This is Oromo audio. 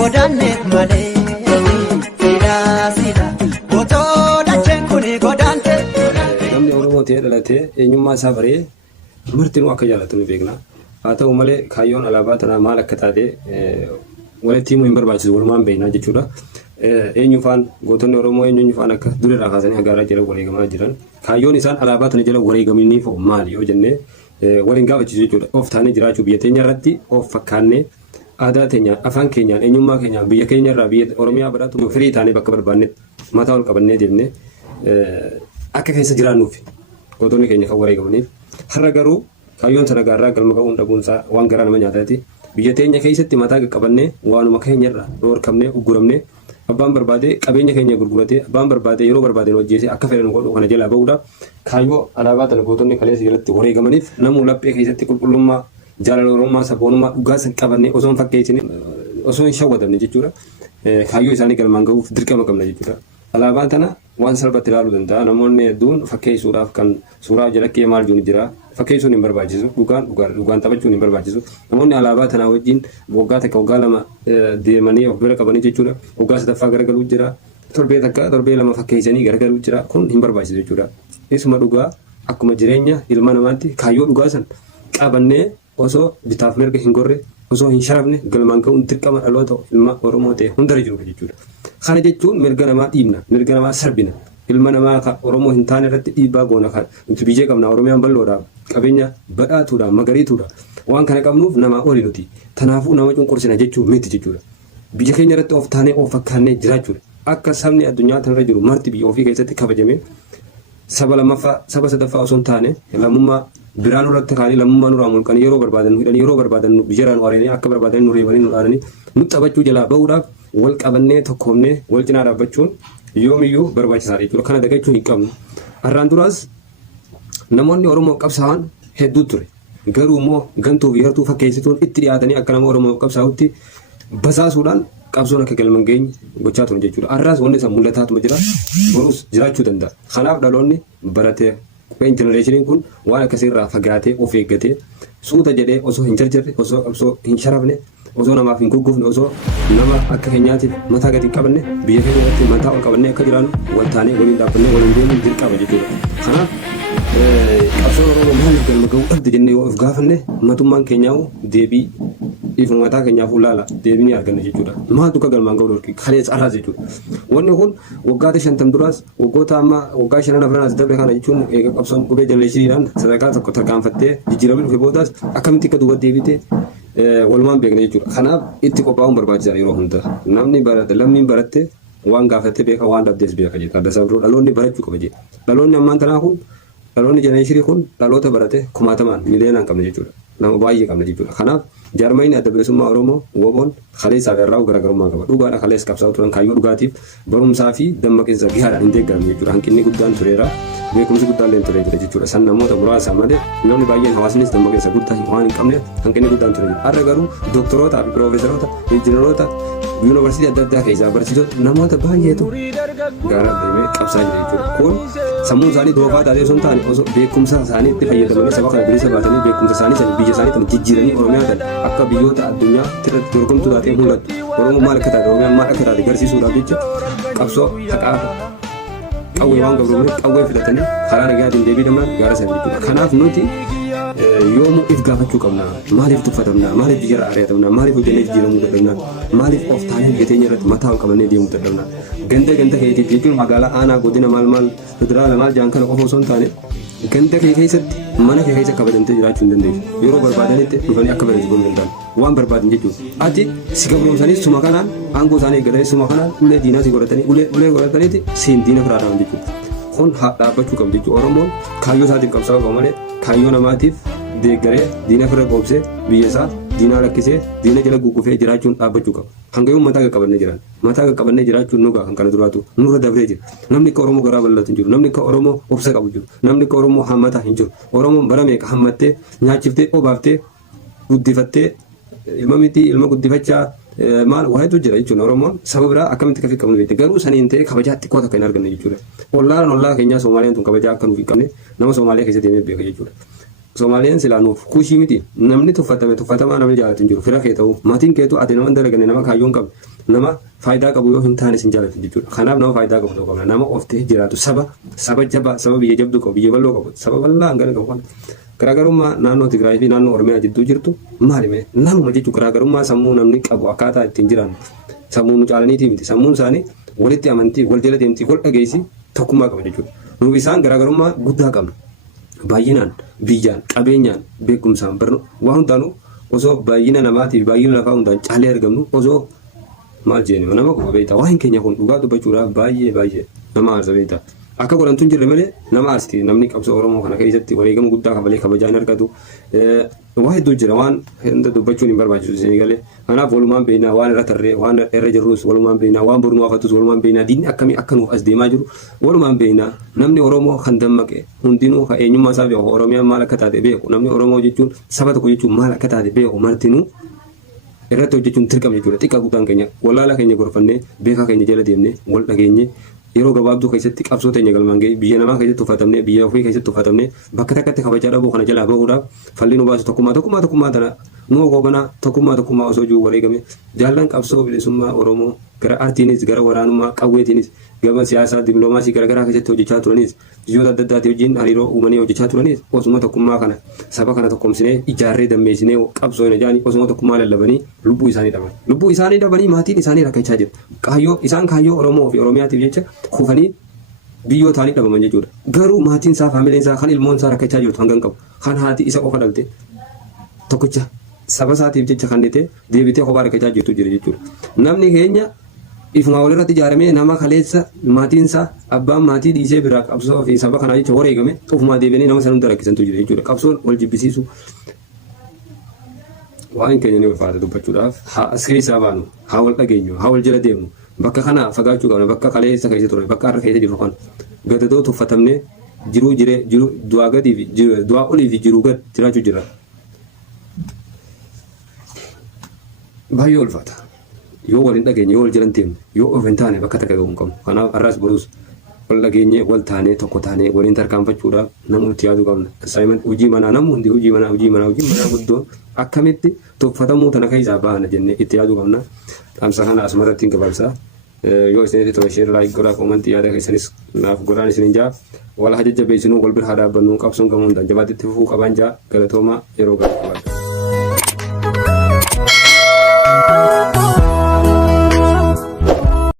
godaanne malee sida sida gootoo dacheen kuni godaante. Namni Oromoo ta'ee dhalatee eenyummaa isaa baree martinuu akka jaallatu ni beekna. Haa ta'u malee kaayyoon alaabaa tanaa maal akka taate walitti himuu hin barbaachisu walumaan beeknaa jechuudha. Eenyufaan gootonni Oromoo eenyufaan akka durirraa kaasanii hagaaraa jala wareegamaa jiran kaayyoon isaan alaabaa tana jala wareegamaniif maali yoo jennee waliin gaafachiisu jechuudha. Of taanee jiraachuu biyya teenya irratti of fakkaannee aadaa teenya afaan keenyaan eenyummaa keenyaan biyya keenya irraa biyya Oromiyaa badhaatu firii taanee bakka barbaannetti mataa ol qabannee deemnee akka keessa jiraannuuf gootonni keenya kan wareegamaniif har'a garuu kaayyoon sana gaarraa galma qabuun dhabuunsaa waan garaa nama nyaataati. Biyya teenya keessatti mataa qabannee waanuma keenya irraa dhoorkamnee ugguramnee abbaan barbaadee qabeenya keenya gurguratee abbaan barbaadee yeroo barbaadeen hojjeesee akka fedhan godhu kana jalaa ba'uudhaaf kaayyoo alaabaa tana gootonni kaleessa jalatti wareegamaniif namuu laphee keessatti qulqullummaa jaalalummaa sabboonummaa dhugaasan qabannee osoo hin fakkeessine osoo hin shawwatamne jechuudha. Kaayyoo isaanii galmaan gahuuf dirqama qabna jechuudha. Alaabaan tana waan salphatti ilaaluu danda'a. Namoonni hedduun fakkeessuudhaaf kan suuraa jalakkee maal jiru jira. Fakkeessuun hin barbaachisu. Dhugaan taphachuun hin barbaachisu. Namoonni alaabaa tanaa wajjin waggaa takka waggaa lama deemanii of bira qabanii jechuudha. Waggaa sadaffaa garagaluu jira. Torbee takka torbee lama fakkeessanii garagaluu jira. Kun hin barbaachisu jechuudha. Isuma dhugaa akkuma jireenya ilma namaatti kaayyoo dhugaa san qabannee osoo bitaaf mirga hin gorre osoo hin sharafne galmaan gahuun dirqama dhaloota ilma Oromoo ta'e hundarra jiru jechuudha. Kana jechuun mirga namaa dhiibna, mirga namaa sarbina, ilma namaa Oromoo hin taane irratti dhiibbaa goona kan biyya qabna Oromiyaan bal'oodhaaf qabeenya badhaatuudhaan magariituudhaan waan kana qabnuuf namaa oli nuti. Kanaafuu nama cunqursina jechuun miti jechuudha. Biyya keenya irratti of taanee of fakkaannee jiraachuudha. Akka sabni addunyaa tanarra jiru marti biyya ofii keessatti kabajamee saba lammaffaa saba sadaffaa osoo hin taane lammummaa biraan irratti kaanii lammummaa nurraa mulqanii yeroo barbaadan hidhanii yeroo barbaadan biyya nu areenii akka barbaadan nu reebanii nu dhaananii nu taphachuu jalaa bahuudhaaf wal qabannee tokkoomnee wal cinaa dhaabbachuun yoomiyyuu barbaachisaadha jechuudha. Kana dagachuu hin qabnu. Har'aan duraas namoonni Oromoo qabsaa'an hedduu ture. Garuu immoo gantuu fi hartuu fakkeessituun itti dhiyaatanii akka nama Oromoo qabsaa'utti basaasuudhaan qabsoon akka galman geenye gochaa turan jechuudha. Har'aas wanti isaan mul'ataatuma jira. Boruus jiraachuu danda'a. Kanaaf dhaloonni baratee jenereeshiniin kun waan akkasiirraa fagaatee of eeggatee suuta jedhee osoo hin jarjarre osoo qabsoo hin sharafne osoo namaaf hin gugguufne osoo nama akka keenyaatiif mataa gadi qabanne biyya keenya irratti mataa ol qabannee akka jiraannu wal taanee waliin dhaabbannee waliin deemuun dirqama jechuudha. Kanaaf qabsoo Oromoo maaliif galma gahuu dhabde jennee yoo of gaafanne mootummaan keenyaa deebii ifuma mataa keenyaaf laala deebii ni arganna jechuudha. Maaltu akka galmaan gahuu dhorki kalees arraas jechuudha. Wanni kun waggaa 50 duraas waggoota amma waggaa 5 afran as dabre kana jechuun eega qabsoon dhufee jenereeshiniidhaan sadarkaa tokko tarkaanfattee jijjiiramee dhufe boodaas akkamitti akka duuba deebitee walumaan beekna jechuudha. Kanaaf itti qophaa'uun barbaachisaadha yeroo hunda. Namni barate lammiin baratte waan gaafatte beeka waan dhabdees beeka jechuudha. Adda isaa biroo dhaloonni barachuu qaba jechuudha. Dhaloonni ammaan tanaa kun dhaloonni jenereeshinii kun dhaloota barate kumaatamaan miliyoonaan qabna jechuudha. Nama baay'ee qabna jechuudha. Kanaaf jaarmayni adda bilisummaa Oromoo WBO'n kaleessaa fi irraa garaagarummaa qaba. Dhugaadha kalees qabsaa'u turan kaayyoo dhugaatiif barumsaa fi dammaqinsa gahaadhaan hin deeggaramne jechuudha. Hanqinni guddaan tureera. Beekumsi guddaan illee ture jechuudha. San namoota muraasa malee namni baay'een hawaasnis dammaqinsa guddaa waan hin qabne hanqinni guddaan ture. Har'a garuu dooktorootaa fi piroofeesaroota, injiinaroota yuunivarsiitii adda addaa keessaa barsiisota namoota baay'eetu gara deemee qabsaa jira jechuudha. Kun sammuun isaanii doofaa taatee osoo hin taane osoo beekumsa isaanii itti fayyadamanii saba kana bilisa baatanii beekumsa isaanii sana biyya isaanii kana jijjiiranii Oromiyaa kana akka biyyoota addunyaa irratti dorgomtuu taatee mul'attu. Oromoo maal akka taate Oromiyaan maal akka taate garsiisuudhaaf jecha qabsoo haqaa qawwee waan gabroomneef qawwee filatanii karaa nagaatiin deebiidhaman gaara sana jechuudha. Kanaaf nuti yoomuu if gaafachuu qabna. Maaliif tuffatamna? Maaliif biyya irraa ari'atamna? Maaliif hojjennee jijjiiramuu dadhabna? Maaliif of taanee biyya teenya irratti mataa ol qabannee deemuu dadhabna? Ganda keetiif jechuun magaalaa aanaa godina maal federaala maal jaan kana qofa osoo hin taane ganda kee keessatti mana kee keessa kabajamtee jiraachuu hin dandeessu. Yeroo barbaadanitti dhufanii akka baratu gochuu danda'an waan barbaadan jechuudha. Ati si gabroomsanis suma kanaan aangoo isaanii eeggatanis suma kanaan ulee diinaa si godhatanii ulee godhataniiti siin diina firaa dhaban jechuudha. Kun dhaabbachuu qabdi jechuudha. Oromoon kaayyoo isaatiif qabsaa'uu qaba malee kaayyoo namaatiif deeggaree diina fira qoobsee biyya isaa diinaa rakkisee diina jala gugufee jiraachuun dhaabbachuu qaba. Hanga yoom mataa qaqqabannee jiran mataa qaqqabannee jiraachuun nugaa kan kana duraatu nurra dabree jira. Namni akka Oromoo garaa bal'atu hin jiru. Namni akka Oromoo obsa qabu jiru. Namni akka Oromoo hammataa hin jiru. Oromoon bara meeqa hammattee nyaachiftee obaaftee guddifattee ilma miti ilma guddifachaa maal waa'eetu jira jechuudha. Oromoon saba biraa akkamitti kafi qabnu beekte garuu saniin ta'ee kabajaa xiqqoo takka hin arganne jechuudha. Ollaa keenyaa Soomaaliyaan tun kabajaa akka nuuf hin qabne nama Soomaaliyaa keessa deemee beeka jechuudha. Soomaaliyaan silaa nuuf kushii miti namni tuffatamaa namni jaalatu hin jiru fira kee ta'uu maatiin keetu ati nama dalagane nama kaayyoon qabu nama faayidaa qabu yoo hin taane sin jaalatu jechuudha. Kanaaf nama faayidaa qabu ta'uu qabna. Nama of ta'ee jiraatu saba jabaa saba biyya jabduu qabu biyya bal'oo qabu saba bal'aa hangana qabu. Garaagarummaa naannoo Tigraay fi naannoo Oromiyaa jidduu jirtu maalime namuma jechuudha. Garaagarummaa sammuu namni qabu akkaataa ittiin jiraannu sammuu nu caalaniitii miti sammuun isaanii walitti amantii wal jala deemtii wal dhageessi tokkummaa qaba jechuudha. Nuuf isaan garaagarummaa guddaa qabna. Baay'inaan biyyaan qabeenyaan beekumsaan barnu waan hundaanuu osoo baay'ina namaatiif baay'ina lafaa hundaan caalee argamnu osoo maal jennu nama qofa beektaa waan keenya kun dhugaa dubbachuudhaaf baay'ee nama aarsa beektaa. Akka godhantu hin jirre malee nama aarsiti namni qabsoo Oromoo kana keessatti wareegama guddaa kafalee kabajaan argatu waa hedduu jira waan hunda dubbachuun hin barbaachisu isin galee. Kanaaf walumaan beeknaa waan irra tarree waan irra jirrus walumaan beeknaa waan boru nuuf haftus walumaan beeknaa diinni akkamii akka nuuf as deemaa jiru walumaan beeknaa namni Oromoo kan dammaqe hundinuu eenyummaa isaa beeku Oromiyaan maal akka taate beeku namni Oromoo jechuun saba tokko jechuun maal akka taate beeku martinuu irratti hojjechuun dirqama jechuudha. Xiqqaa guddaan keenya walaala keenya gorfannee beekaa keenya jala deemnee wal dhageenye yeroo gabaabduu keessatti qabsoo teenya galmaan ga'e biyya namaa keessatti uffatamnee biyya ofii keessatti uffatamnee bakka takkatti kabajaa dhabuu kana jalaa bahuudhaaf falli nu baasu tokkummaa tana nu hooganaa tokkummaa osoo jiru wareegame jaallan qabsoo bilisummaa Oromoo gara aartiinis gara waraanummaa qawweetiinis gama siyaasaa dippiloomaasii garaagaraa keessatti hojjechaa turanis biyyoota adda addaatii wajjin hariiroo uumanii hojjechaa turanis osuma tokkummaa kana saba kana tokkomsinee ijaarree dammeessinee qabsoo hin ajaa'anii osuma tokkummaa lallabanii lubbuu isaanii dhabanii maatiin isaanii rakkachaa jiru. Isaan kaayyoo Oromoo fi Oromiyaatiif jecha kufanii biyyoo taanii dhabaman jechuudha. Garuu maatiin isaa faamiliin isaa kan ilmoon isaa rakkachaa jirtu hanga hin qabu. Kan haati isa qofa dhalte tokkicha saba isaatiif jecha kan dhite deebitee kophaa rakkachaa jirtu jira jechuudha. Namni keenya ifuma walirratti ijaaramee nama kaleessa maatiin isaa abbaan maatii dhiisee biraa qabsoo fi saba kanaa jecha wareegame ofumaa deebianii nama sana hunda rakkisantu jira jechuudha. Qabsoon wal jibbisiisu waan keenya ni ulfaata dubbachuudhaaf haa as keessaa baanu haa wal dhageenyu haa wal jala deemnu bakka kana fagaachuu qabna bakka kaleessa keessa ture bakka har'a keessa jiru kan gadadoo tuffatamnee jiru du'aa gadii fi du'aa olii fi jiruu gad jiraachuu jira. Baay'ee ulfaata. Yoo waliin dhageenye yoo wal jalan deemne yoo of hin taane bakka takka ga'uu hin qabnu. Kanaaf har'as boruus wal dhageenye wal taanee tokko taanee waliin tarkaanfachuudhaaf nama itti yaaduu qabna. Assignment hojii manaa namni hundi hojii manaa guddoon akkamitti tuffatamuu tana keessaa baana jennee itti yaaduu qabna. Dhaamsa kana asumarratti hin gabaabsaa. Yoo isinitti tola ishee laayik godhaa koomantii yaada keessanis naaf godhaan isinin jaa wal hajajja beeksisuu wal bira haa dhaabbannu qabsoon gamoo hundaan jabaatti fufuu qabaan jaa galatoomaa yeroo gabaabaa.